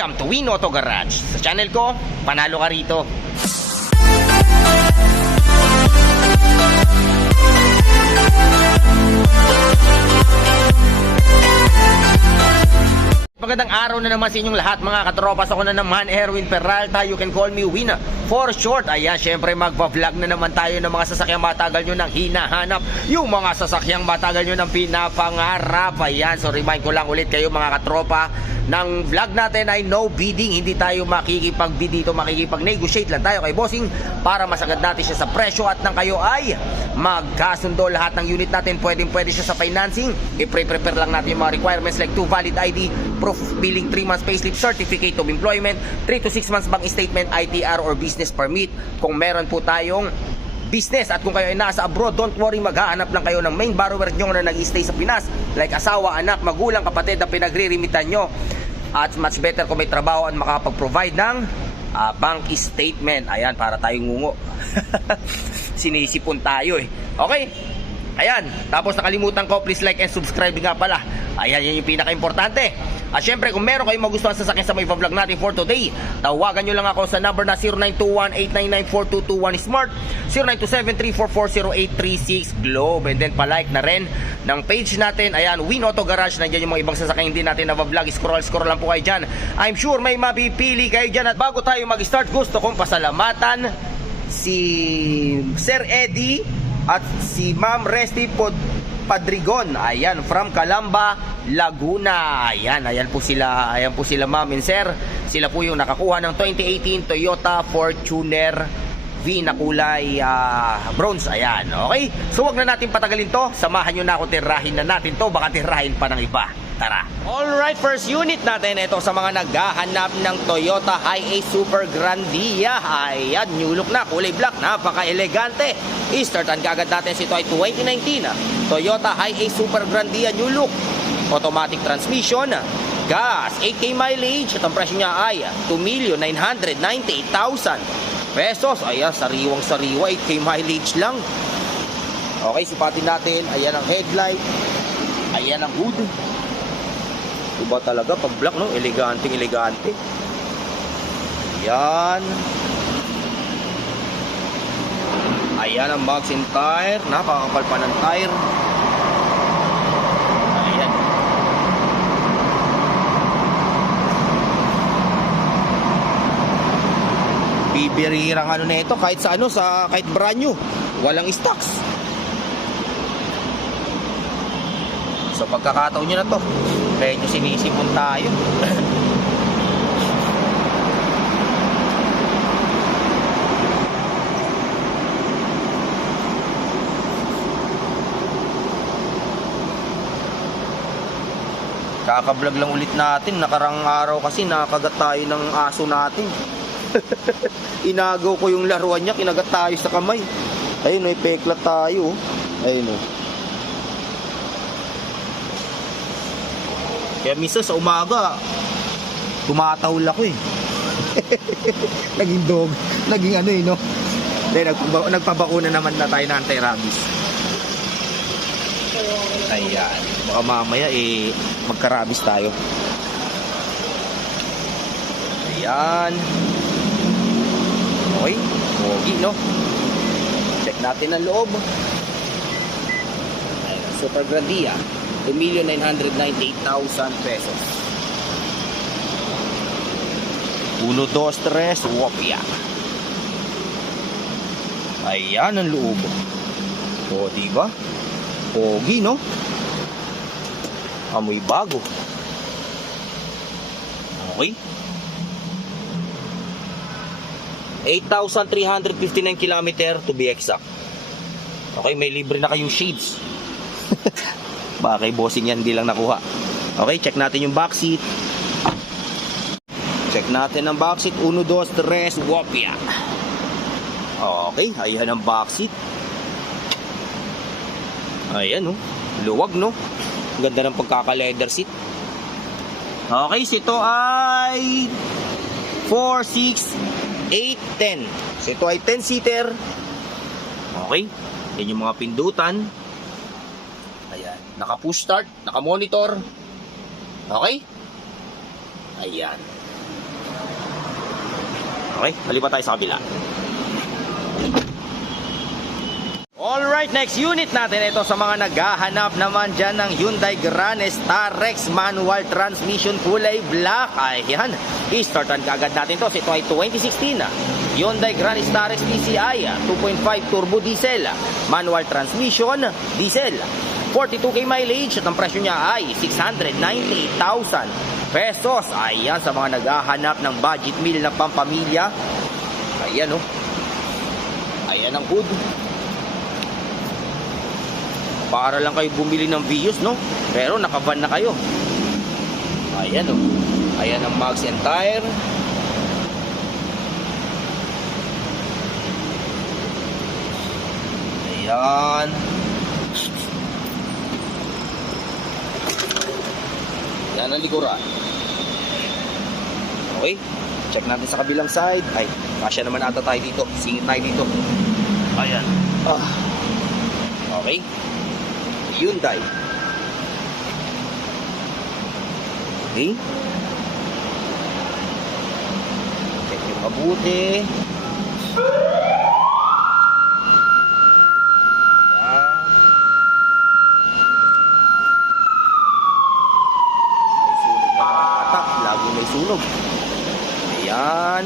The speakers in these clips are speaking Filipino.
Welcome to Win Auto Garage. Sa channel ko, panalo ka rito. Magandang araw na naman sa inyong lahat mga katropas. Ako na naman, Erwin Peralta. You can call me Win for short. Ayan, syempre magpa-vlog na naman tayo ng mga sasakyang matagal nyo nang hinahanap. Yung mga sasakyang matagal nyo nang pinapangarap. Ayan, so remind ko lang ulit kayo mga katropa, ng vlog natin ay no bidding. Hindi tayo makikipag-bid dito, makikipag-negotiate lang tayo kay bossing para masagad natin siya sa presyo at nang kayo ay magkasundo lahat ng unit natin. Pwede siya sa financing. I-prepare lang natin yung mga requirements like 2 valid ID, proof of billing, 3 months payslip, certificate of employment, 3 to 6 months bank statement, ITR or business permit kung meron po tayong business. At kung kayo ay nasa abroad, don't worry, maghahanap lang kayo ng main borrower nyo na nag-stay sa Pinas, like asawa, anak, magulang, kapatid na pinagririmitan nyo. At much better kung may trabaho at makapag-provide ng bank statement. Ayan, para tayong ngungo. Sinisipon tayo eh. Okay? Ayan, tapos nakalimutan ko, please like and subscribe nga pala. Ayan, yan yung pinaka-importante. At syempre, kung meron kayong magustuhan sa sasakyan sa may vlog natin for today, tawagan nyo lang ako sa number na 0921-899-4221 Smart, 0927-344-0836 Globe. And then palike na rin ng page natin. Ayan, Win Auto Garage. Nandiyan yung mga ibang sasakyan hindi natin na vlog. Scroll lang po kayo dyan. I'm sure may mapipili kayo dyan. At bago tayo mag-start, gusto kong pasalamatan si Sir Eddie at si Ma'am Resty Padrigon. Ayan, from Calamba, Laguna. Ayan po sila Ma'am and Sir. Sila po yung nakakuha ng 2018 Toyota Fortuner V na kulay bronze. Ayan, okay? So wag na natin patagalin to. Samahan nyo na ako, tirahin na natin to. Baka tirahin pa ng iba. Tara. Alright, first unit natin. Ito sa mga naghahanap ng Toyota Hi-Ace Super Grandia. Ayan, new look na, kulay black. Napaka-elegante. I-startan kagad natin si ito ay 2019 Toyota Hi-Ace Super Grandia new look. Automatic transmission, gas, 8K mileage. At ang presyo niya ay 2,998,000 pesos. Ayan, sariwang-sariwa, 8K mileage lang. Okay, sipatin natin. Ayan ang headlight. Ayan ang hood. Iba talaga pag black, no? Elegante. Ayan. Ayan ang mags and tire. Napakakapal pa ng tire. Ayan. Bibirihirang ano na ito, kahit sa kahit brand new, walang stocks. So pagkakataon nyo na to, medyo sinisipon tayo. Kakablog lang ulit natin. Nakarang araw kasi nakagat tayo ng aso natin. Inagaw ko yung laruan niya, kinagat tayo sa kamay. Ayun, may peklat tayo. Ayun o. Kaya minsan sa umaga, tumatahol ako eh. Naging dog. Naging ano eh, no? Dahil nagpabakuna naman na tayo na anti-rabies. Ayan. Baka mamaya eh, magka-rabies tayo. Ayan. Okay. Okay, no? Check natin ang loob. Ayan. Super Grandia. 2,998,000 pesos. 1, 2, 3, wopya. Ayan ang loob. O, diba? Pogi, no? Amoy bago. Okay. 8,359 kilometer to be exact. Okay, may libre na kayong shades. Baka kay bossing yan, hindi lang nakuha. Okay, check natin yung back seat. Check natin ang back seat. 1, 2, 3, wopya. Okay, ayan ang back seat. Ayan, no? Luwag, no? Ganda ng pagkaka-leather seat. Okay, so ito ay 4, 6, 8, 10. So ito ay 10-seater. Okay, yan yung mga pindutan. Ayan, naka-push start, naka-monitor. Okay? Ayan. Okay, palipat tayo sa kabila. Alright, next unit natin ito sa mga naghahanap naman dyan ng Hyundai Grand Starex manual transmission kulay black. Ayan, i-startan kaagad natin to. Ito ay 2016 Hyundai Grand Starex PCI 2.5 turbo diesel, manual transmission, diesel, 42k mileage at ang presyo niya ay 698,000 pesos. Ayan, sa mga naghahanap ng budget meal na pampamilya. Ayan oh. Ayan ang hood. Para lang kayo bumili ng Vios, no? Pero nakaban na kayo. Ayan, oh. Ayan ang mags and tire. Ayan. Ayan ang likuran. Okay. Check natin sa kabilang side. Ay, kasya naman ata tayo dito. Singit tayo dito. Ayan. Okay. Hyundai. Okay. Check yung mabuti. Ayan. May sunog na nakakatak. Lagi may sunog. Ayan.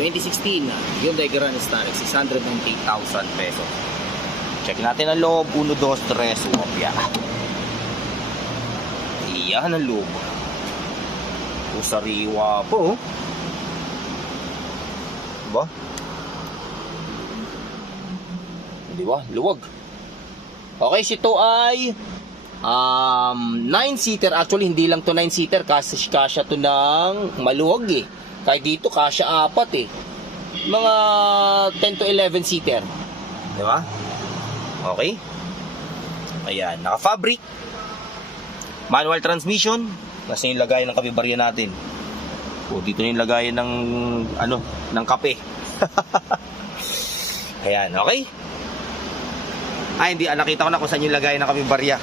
2016 Hyundai Grand Starex 698,000 pesos. Check natin ang loob. 1, 2, 3, wopya. Iyan ang loob. Sariwa po. Diba? Diba? Luwag. Okay, ito ay 9-seater. Actually, hindi lang to 9-seater. Kasya to ng maluwag eh. Kahit dito, kasya 4 eh. Mga 10 to 11 seater. Diba? Okay. Ayan, naka-fabric. Manual transmission. Kasi yung lagayan ng kape-barya natin. O, dito na yung lagayan ng, ng kape. Ayan, okay. Ay, hindi. Nakita ko na kung saan yung lagayan ng kape-barya.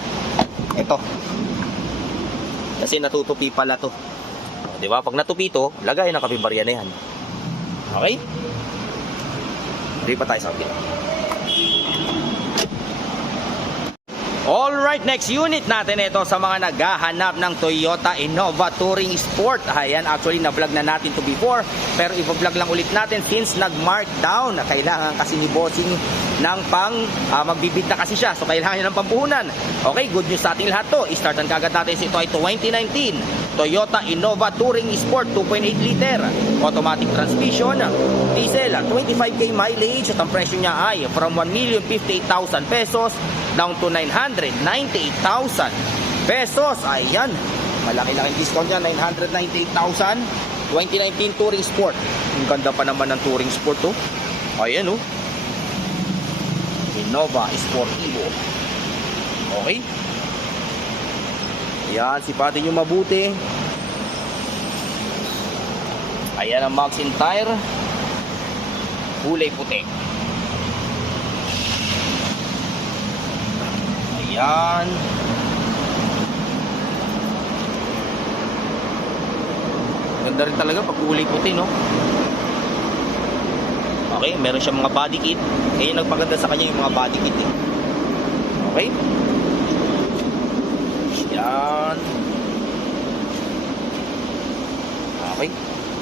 Ito. Kasi natutupi pala to. O, diba? Pag natupi to, lagayan ng kape-barya na yan. Okay? Hindi pa tayo sa akin. Alright, next unit natin ito sa mga naghahanap ng Toyota Innova Touring Sport. Ayan, actually na-vlog na natin to before, pero i-vlog lang ulit natin since nag-markdown na kailangan kasi ni bossing ng magbibid na kasi siya, so kailangan niya ng pampuhunan. Okay, good news sa ating lahat to. I-startan kagad natin. Ito ay 2019 Toyota Innova Touring Sport 2.8 liter automatic transmission, diesel, 25k mileage at ang presyo niya ay from 1,058,000 pesos down to 998,000 pesos. Ayan, malaki-laking discount niya. 998,000. 2019 Touring Sport. Ang ganda pa naman ng Touring Sport to. Ayan oh, Innova Sportivo. Okay. Ayan, sipatin nyo mabuti. Ayan ang mags and tire. Kulay puti. Ayan. Ganda rin talaga pag kulay puti, no? Okay, meron siyang mga body kit. Kaya nagpaganda sa kanya yung mga body kit eh. Okay? Ayan. Okay.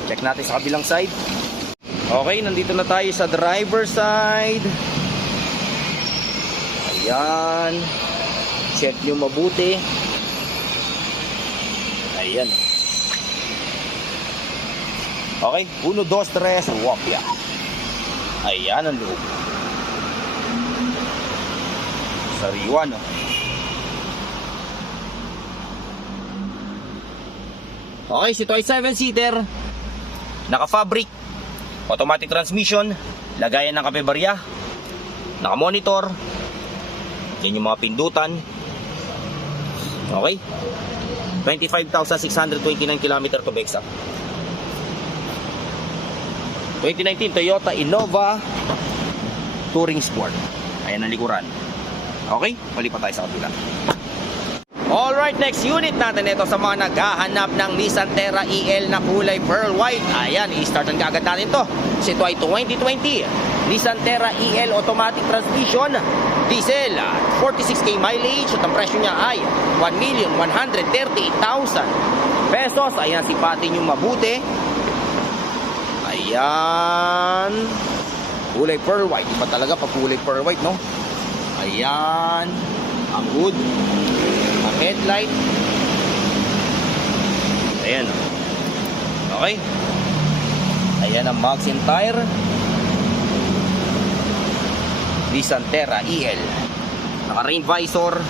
Check natin sa kabilang side. Okay, nandito na tayo sa driver side. Ayan. Check nyo mabuti. Ayan. Okay, 1, 2, 3, wopya. Ayan ang loob. Sariwa, no? Okay, ito ay 7-seater. Naka-fabric. Automatic transmission. Lagayan ng kape-barya. Naka-monitor. Yan yung mga pindutan. Okay. 25,629 km to be exact. 2019 Toyota Innova Touring Sport. Ayan ang likuran. Okay, malipat tayo sa kabila. Alright, next unit natin ito sa mga naghahanap ng Nissan Terra EL na kulay pearl white. Ayan, i-startan kaagad natin to. So ito ay 2020 Nissan Terra EL automatic transmission, diesel, 46k mileage at ang presyo niya ay 1,138,000 pesos. Ayan, sipatin yung mabuti. Ayan, kulay pearl white. Iba talaga pag kulay pearl white, no? Ayan, ang hood, ang headlight. Ayan. Okay. Ayan ang mags and tire. Nissan Terra EL. Naka-rain visor.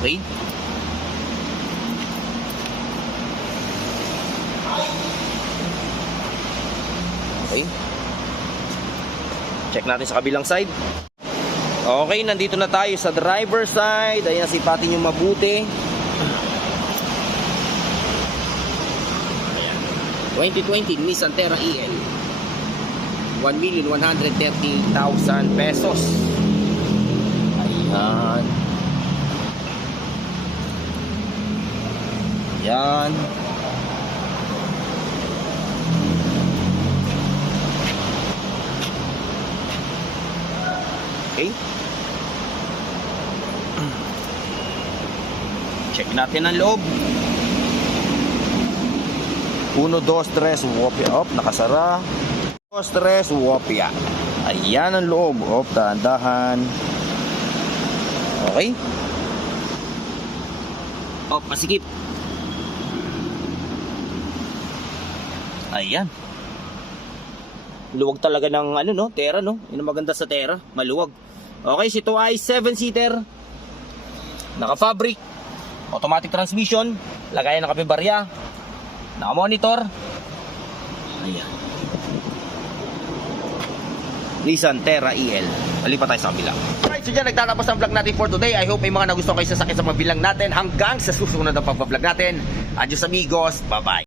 Okay. Okay. Check natin sa kabilang side. Okay, nandito na tayo sa driver side. Ayan, sipatin yung mabuti. Ayan. 2020 Nissan Terra EL. 1,130,000 pesos. Ayan. Ayan. Okay. Check natin ang loob. 1, 2, 3, wopya. Op, nakasara. 2, 3, wopya. Ayan ang loob. Op, dahan-dahan. Okay. Op, pasikip. Ayan. Luwag talaga ng ano, no? Terra, no? Yun ang maganda sa Terra. Maluwag. Okay, so ito ay 7-seater. Naka-fabric. Automatic transmission. Lagayan ng kapibarya. Naka-monitor. Ayan. Nissan Terra EL. Malipat tayo sa kabila. Alright, so dyan nagtatapos ang vlog natin for today. I hope may mga nagustuhan kayo sa sakit sa mga bilang natin. Hanggang sa susunod na pag-vlog natin. Adios amigos. Bye-bye.